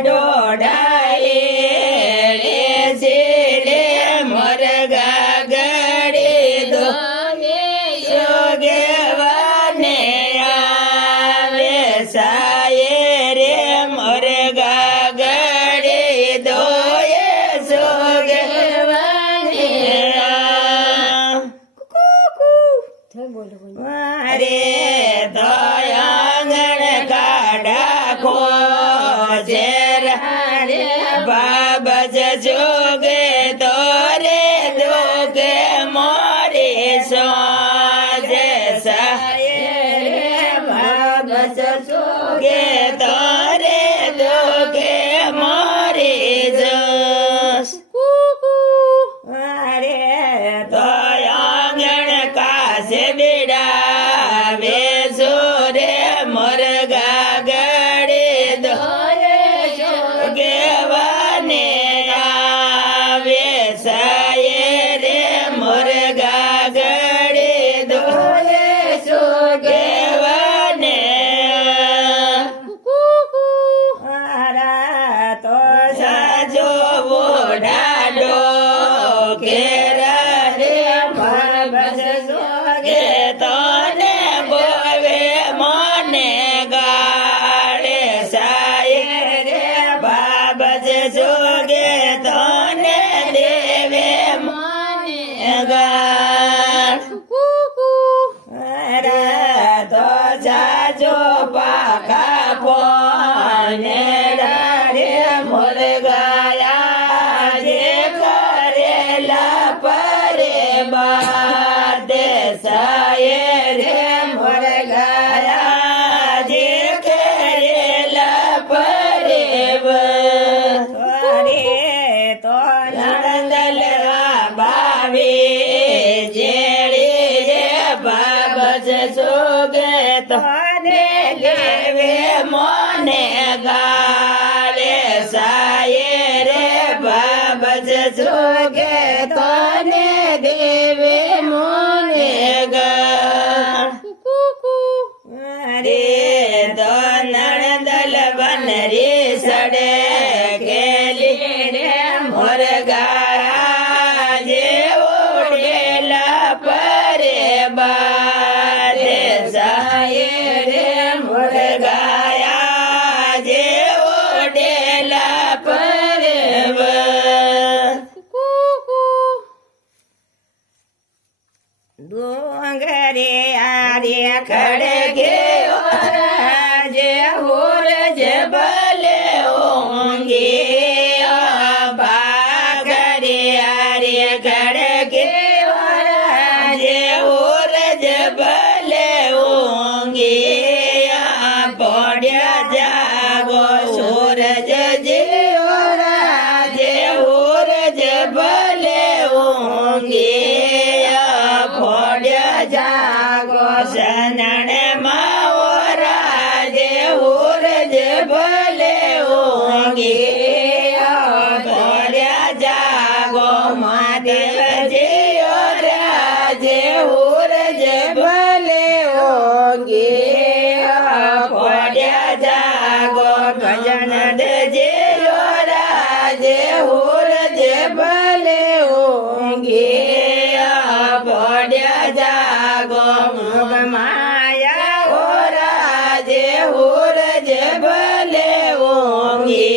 ડોડાએ રે છેડે મરગા ગળી દો યોગેવાને આવે સાયે રે મરગા ગળી દો મારે તો આંગણ કાઢા ખોજે રે બાબજ જોગે તો રે દોગે મોરી સોજે સાયે બાબજ જોગે તો રે દોગે મોરી જોસ મારે તો આંગણ કાશે બેડાવે સોરે મરગા ગળી દો યોગેવાને આવે સાયે રે મરગા ગળી દો યોગેવાને મારા તો સાજો બોડાડો ઘેરા રે ભરભસ જોગે તને બોવે મને ગાળે સાયે રે બાબજ જોગે તને દેવે મને ગાળ મારા તો જાજો પાકા પોને રે મુરગાયા જે કરેલા પરે બાદે સાયે રે મુરગાયા જે કરેલા પરે રે તો નણંદલવા બાવી જેડી રે બાબજ જોગે તને લેવે મને ગાળે સાયે રે બાબજ જોગે તને દેવે મને ગાળ રે તો નણંદલ બન રે સડે ગેલી રે મુરગા જે ઓઢેલા પરે બાદે સાયે રે મુરગાયા જે ઓઢેલા પરે ડોંગરે આરે ખડગે જે હોર જે ભલે ઓંગે ભાગરે આરે ખડગે જે હોર જે ભલે ઓંગે પડ્યા જાગો સૂરજ જે જે હોર જે ભલે ઓંગે પડ્યા જાગો સનણ માવરા જે હોર જે ભલે ઓંગે પડ્યા જાગો મહાદેવ જે જે હોર જે ભલે ઓંગે પડ્યા જાગો ગજાનંદ જે જે હોર જે ભલે ઓંગે પડ્યા જાગો મોગ માયા હોરા જે હોર જે ભલે ઓંગે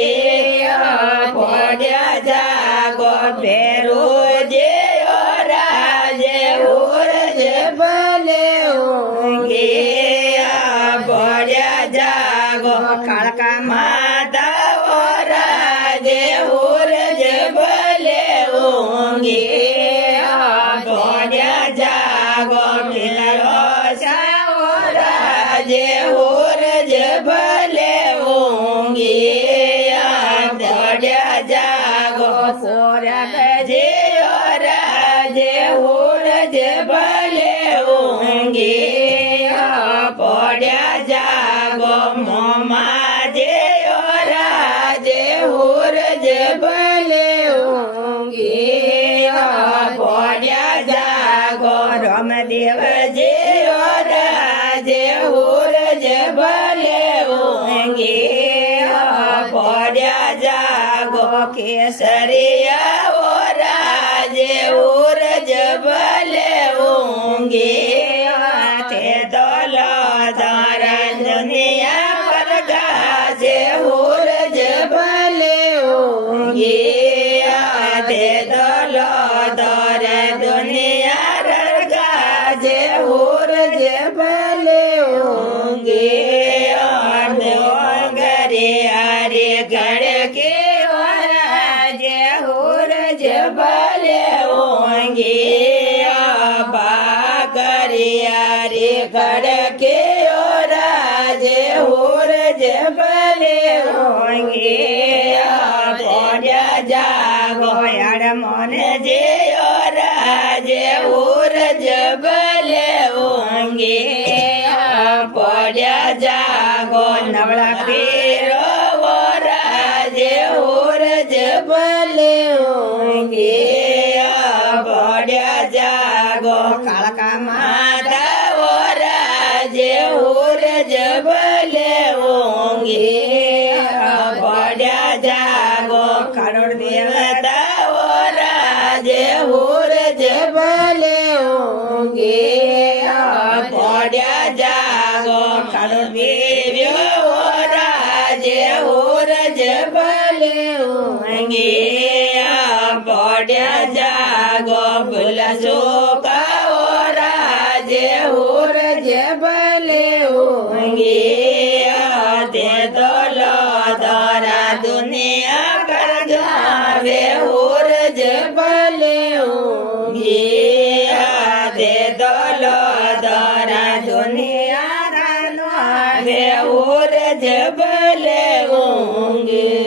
પડ્યા જાગો ભેરો જે જે હોર જે ભલે ઓંગે પડ્યા જાગો કાળકા માતા હોરા જે હોર જે ભલે ઓંગે પડ્યા જાગો મેરો સાવરા જે હોર જે ભલે ઓંગે પડ્યા જાગો પોરક જે જે હોર જે ભલે ઓંગે પડ્યા જાગો મોમા જે જે હોર જે ભલે ઓંગે પડ્યા જાગો કેસરિયા ઓરાજે ઉરજ ભલે ઊંઘી હાથે દોલો તારા દુનિયા પર ગાજે ઉરજ ભલે ઊંઘી હાથે દોલો તારા દુનિયા રગાજે ઉરજ ભલે ઊંઘી હરે ગળકે ઓરાજે ઉરજ ભલે ઊંઘી ભાગરિયા રે ગળકે ઓરાજે ઉરજ ભલે ઊંઘી પડ્યા જાગો યાર મને જે ઓરાજે ઉરજ ભલે ઊંઘી પડ્યા જાગો નવળા પીરો ઓરાજે ઉરજ ભલે ઊંઘી પડ્યા જાગો કાળકા માતા ઓરાજે ઉરજ ભલે ઊંઘી પડ્યા જાગો કરોડ દેવતા ઓરાજે ઉરજ ભલે ઊંઘી પડ્યા જાગો કરોડ દેવ્યો ઓરાજે ઉરજ ભલે ઊંઘી પડ્યા જાગો ભૂલા જોકા ઓરાજે ઉરજ ભલે ઊંઘી તે દોલો દોરા દુનિયા કરગાવે ઉરજ ભલે ઊંઘી તે દોલો દોરા દુનિયા રાનો આવે ઉરજ ભલે ઊંઘી